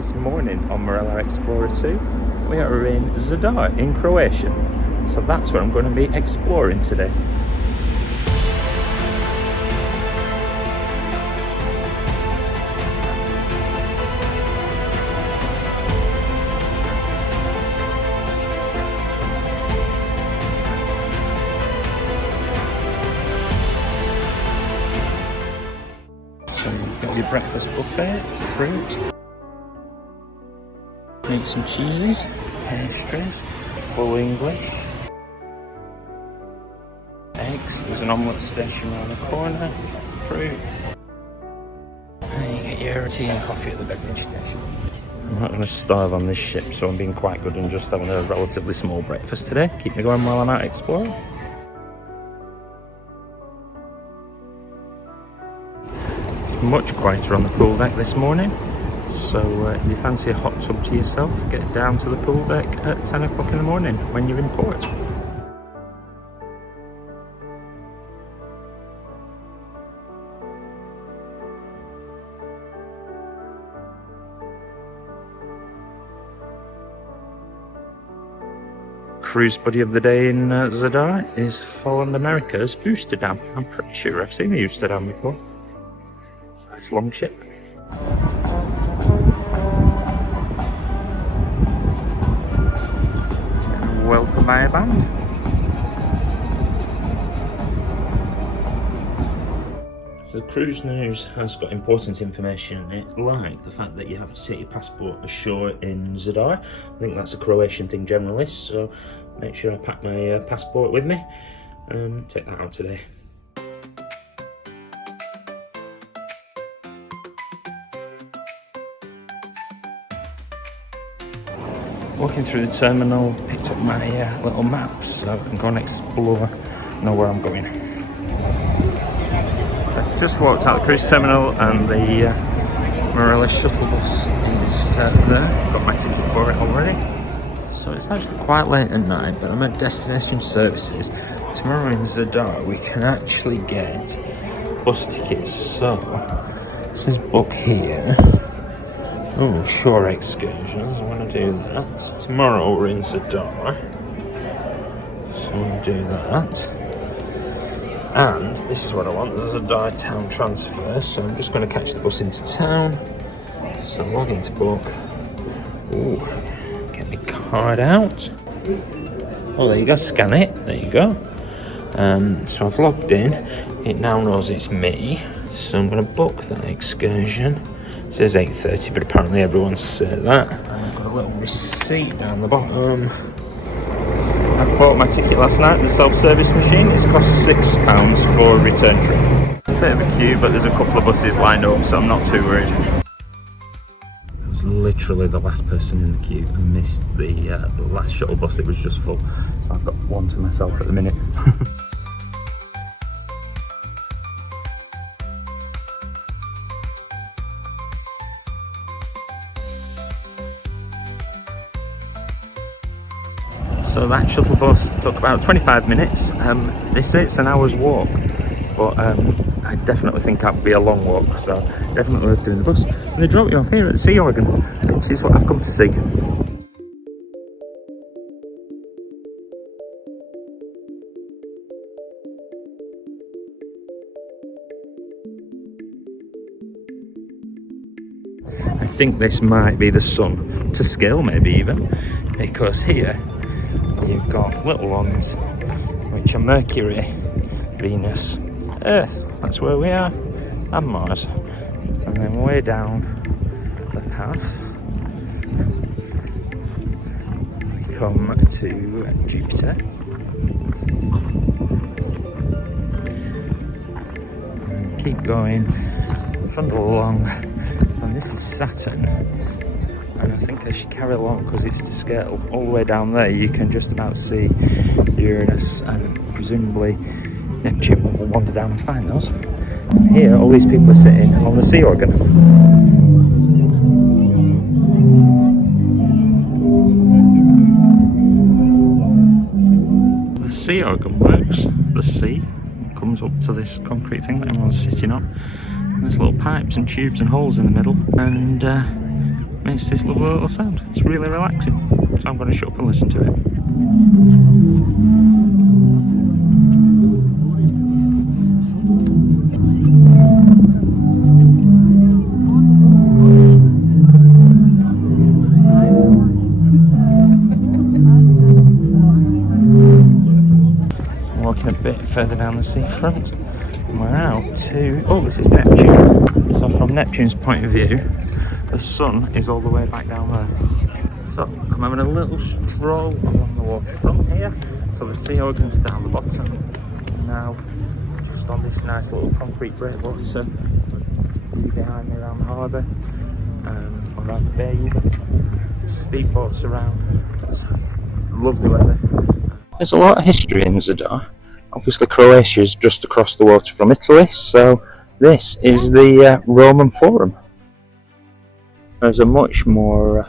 This morning on Marella Explorer 2, we are in Zadar in Croatia. So that's where I'm going to be exploring today. So you've got your breakfast buffet, fruit, meats and cheeses, pastries, full English, eggs, there's an omelette station around the corner, fruit, and you get your tea and coffee at the beverage station. I'm not going to starve on this ship, so I'm being quite good and just having a relatively small breakfast today. Keep me going while I'm out exploring. Much quieter on the pool deck this morning, so if you fancy a hot tub to yourself, get down to the pool deck at 10 o'clock in the morning when you're in port. Cruise buddy of the day in Zadar is Holland America's Oosterdam. I'm pretty sure I've seen the Oosterdam before. Nice long ship. Welcome by a band. The cruise news has got important information in it, like the fact that you have to take your passport ashore in Zadar. I think that's a Croatian thing generally, so make sure I pack my passport with me and take that out today. Walking through the terminal, picked up my little map so I can go and explore, know where I'm going. I just walked out the cruise terminal and the Marella shuttle bus is there. Got my ticket for it already. So it's actually quite late at night, but I'm at Destination Services. Tomorrow in Zadar we can actually get bus tickets. So it says book here. Oh, shore excursions, I want to do that. Tomorrow we're in Zadar, so we'll do that. And this is what I want, the Zadar town transfer, so I'm just going to catch the bus into town. So log into book. Ooh, get my card out. Oh, there you go, scan it, there you go. So I've logged in, it now knows it's me, so I'm going to book that excursion. It says 8:30, but apparently everyone's set that. And I've got a little receipt down the bottom. I bought my ticket last night at the self-service machine. It's cost £6 for a return trip. It's a bit of a queue, but there's a couple of buses lined up, so I'm not too worried. I was literally the last person in the queue and missed the last shuttle bus. It was just full, so I've got one to myself at the minute. So that shuttle bus took about 25 minutes. They say it's an hour's walk, but I definitely think that would be a long walk, so definitely worth doing the bus. And they drop you off here at the Sea Organ, which is what I've come to see. I think this might be the sun, to scale maybe even, because here you've got little ones which are Mercury, Venus, Earth, that's where we are, and Mars. And then way down the path we come to Jupiter. And keep going, trundle along, and this is Saturn. And I think I should carry along because it's to scale. All the way down there you can just about see Uranus and presumably Neptune will wander down and find those. And here all these people are sitting on the Sea Organ. The Sea Organ works. The sea comes up to this concrete thing that everyone's sitting on. And there's little pipes and tubes and holes in the middle, and makes this lovely little sound. It's really relaxing, so I'm going to shut up and listen to it. Walking a bit further down the seafront, and we're out to, oh, this is Neptune. So from Neptune's point of view, the sun is all the way back down there. So I'm having a little stroll along the waterfront here. So the Sea Organ's down the bottom. Now just on this nice little concrete breakwater behind me around the harbour, around the bay even. Speedboats around. It's lovely weather. There's a lot of history in Zadar. Obviously Croatia is just across the water from Italy, so this is the Roman Forum. There's a much more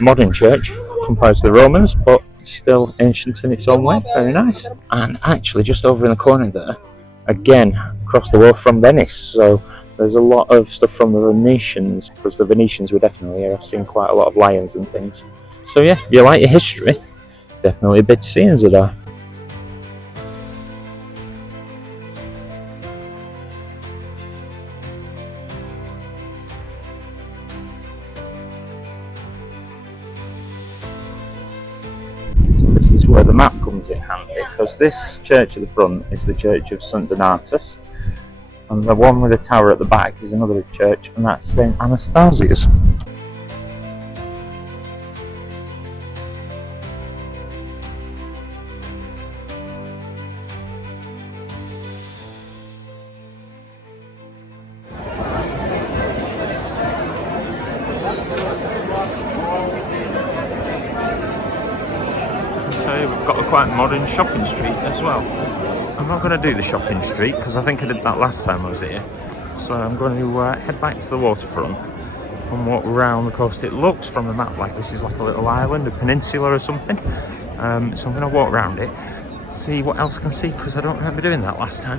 modern church compared to the Romans, but still ancient in its own way, very nice. And actually just over in the corner there, again across the water from Venice, so there's a lot of stuff from the Venetians, because the Venetians were definitely here. I've seen quite a lot of lions and things. So yeah, if you like your history, definitely a bit to see in Zadar. So this is where the map comes in handy, because this church at the front is the Church of St Donatus, and the one with the tower at the back is another church, and that's St Anastasius. So we've got a quite modern shopping street as well. I'm not going to do the shopping street because I think I did that last time I was here. So I'm going to head back to the waterfront and walk around the coast. It looks from the map like this is like a little island, a peninsula or something. So I'm going to walk around it, see what else I can see, because I don't remember doing that last time.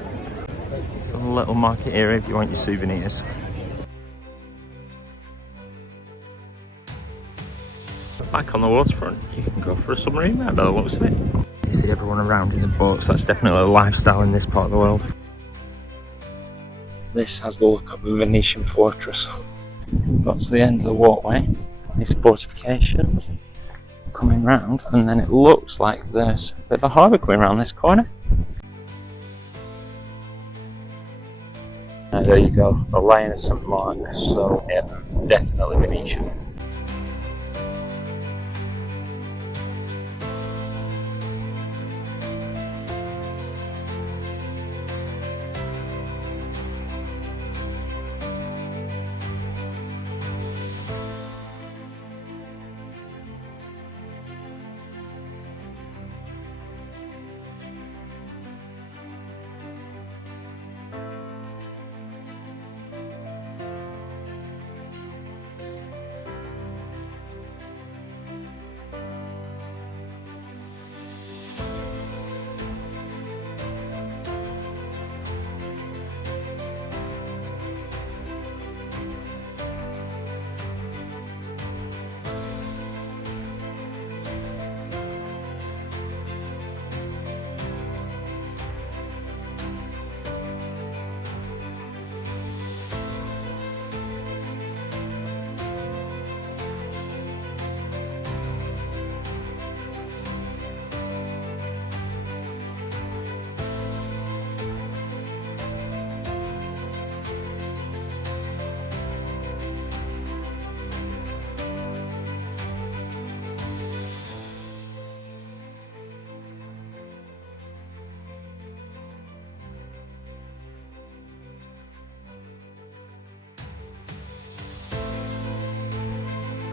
So there's a little market area if you want your souvenirs. Back on the waterfront, you can go for a submarine ride by the looks of it. You see everyone around in the boats. That's definitely a lifestyle in this part of the world. This has the look of a Venetian fortress. Got to the end of the walkway, this fortification coming round, and then it looks like there's a bit of a harbour coming around this corner. There you go, the Lion of St Mark's, so yeah, definitely Venetian.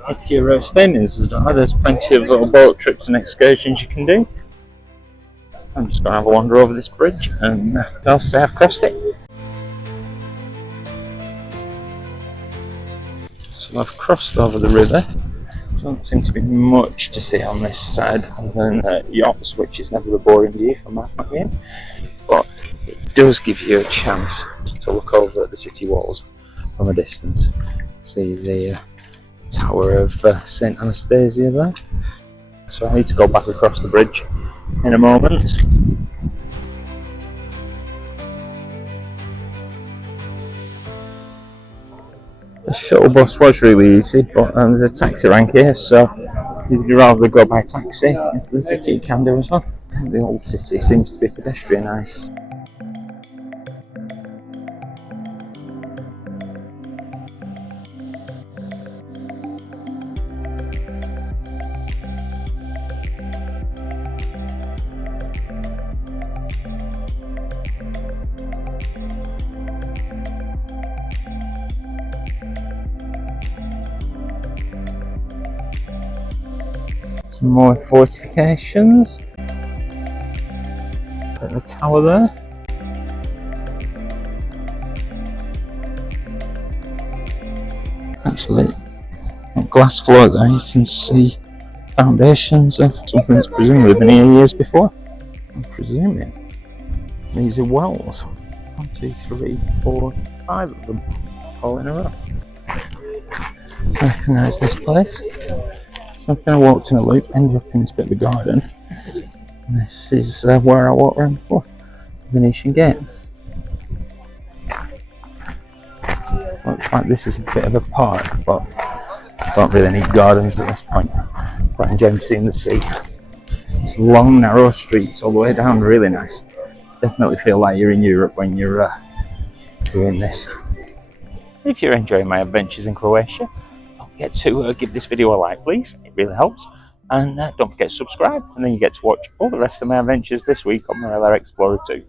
If you're staying in Zadar, there's plenty of little boat trips and excursions you can do. I'm just going to have a wander over this bridge and I'll say I've crossed it. So I've crossed over the river. There doesn't seem to be much to see on this side other than yachts, which is never a boring view from my point of view. But it does give you a chance to look over at the city walls from a distance. See the Tower of St Anastasia there. So I need to go back across the bridge in a moment. The shuttle bus was really easy, but there's a taxi rank here, so if you'd rather go by taxi into the city, you can do as well. The old city seems to be pedestrianised. Some more fortifications at the tower there. Actually, on glass floor there you can see foundations of something that's presumably been here years before. I'm presuming these are wells. 1, 2, 3, 4, 5 of them all in a row. I recognise this place. So I've kind of walked in a loop, ended up in this bit of the garden. And this is where I walked around before, Venetian Gate. Looks like this is a bit of a park, but I don't really need gardens at this point. Quite enjoying seeing the sea. It's long, narrow streets all the way down, really nice. Definitely feel like you're in Europe when you're doing this. If you're enjoying my adventures in Croatia, don't forget to give this video a like, please. It really helps. And don't forget to subscribe, and then you get to watch all the rest of my adventures this week on Marella Explorer 2.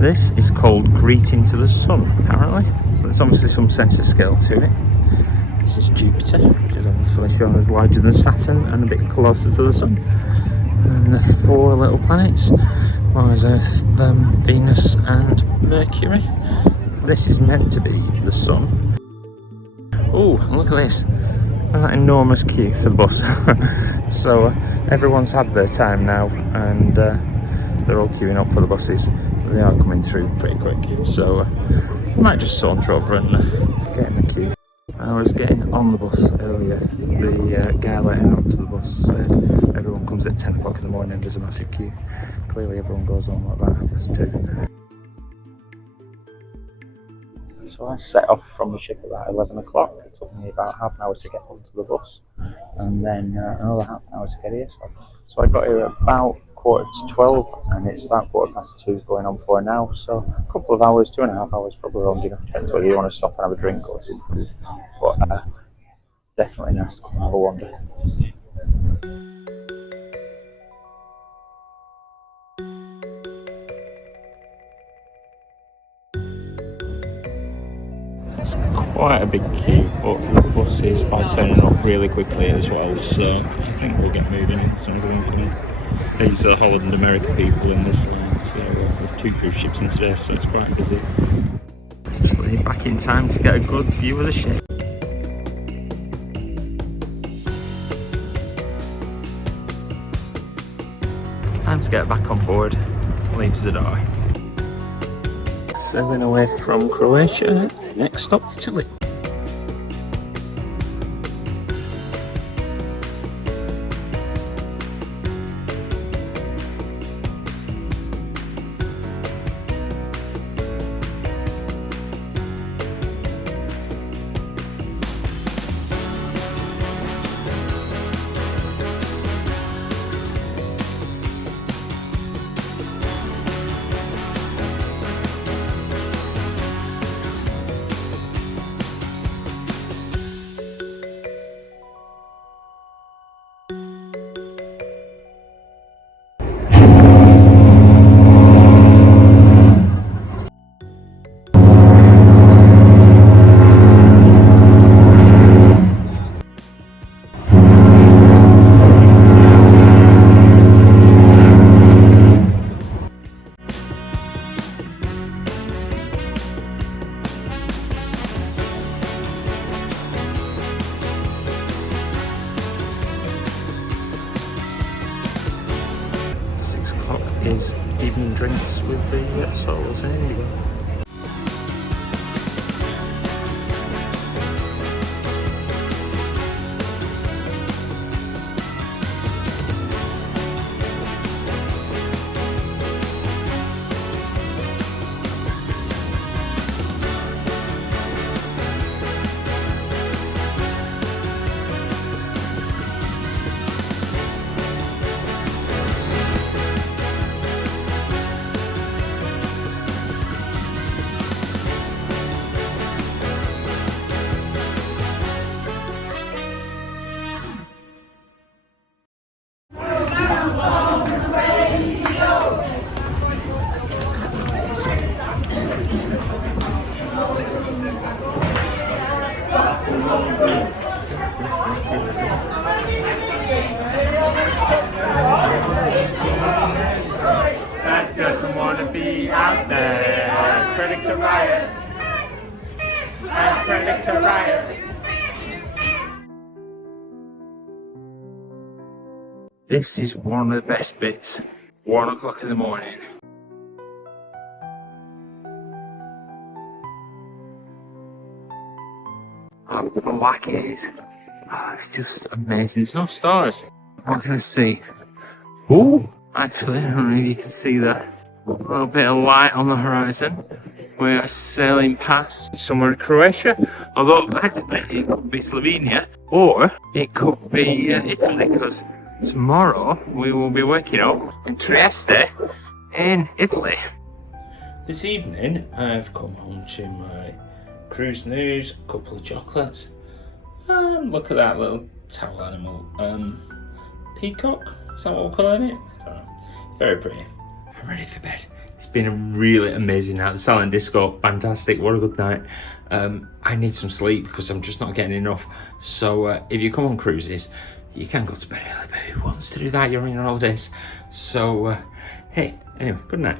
This is called Greeting to the Sun, apparently. There's obviously some sense of scale to it. This is Jupiter, which is obviously shown as larger than Saturn and a bit closer to the Sun. And the 4 little planets, Mars, Earth, Venus and Mercury. This is meant to be the Sun. Oh, look at this. And that enormous queue for the bus. So everyone's had their time now, and they're all queuing up for the buses. They are coming through pretty quick, so I might just saunter over and get in the queue. I was getting on the bus earlier. The guy letting onto the bus said everyone comes at 10 o'clock in the morning and there's a massive queue. Clearly everyone goes on like that, that's true. So I set off from the ship about 11 o'clock. It took me about half an hour to get onto the bus, and then another half an hour to get here. So I got here at about 11:45, and it's about 2:15 going on 4 now. So a couple of hours, 2.5 hours, probably long enough to get to whether you want to stop and have a drink or some food. But definitely nice to come and have a wander. It's quite a big queue, but the buses are turning up really quickly as well, so I think we'll get moving in some green coming. These are Holland America people in this line, so we've 2 cruise ships in today, so it's quite busy. Actually back in time to get a good view of the ship. Time to get back on board, leave Zadar. Sailing away from Croatia, next stop Italy. there's evening drinks with the solos in Indigo. That doesn't want to be out there. Critics are riot. And critics are riot. This is one of the best bits. 1 o'clock in the morning. How black it is. Oh, it's just amazing. There's no stars. What can I see? Ooh! Actually, I don't know if you can see that. A little bit of light on the horizon. We are sailing past somewhere in Croatia. Although, actually, it could be Slovenia. Or it could be Italy, because tomorrow we will be waking up in Trieste in Italy. This evening I've come home to my cruise news, a couple of chocolates, and look at that little towel animal. Peacock? Is that what we're calling it? I don't know. Very pretty. I'm ready for bed. It's been a really amazing night. The silent disco, fantastic. What a good night. I need some sleep because I'm just not getting enough. So if you come on cruises, you can go to bed early, but who wants to do that? You're on your holidays. So, hey, anyway, good night.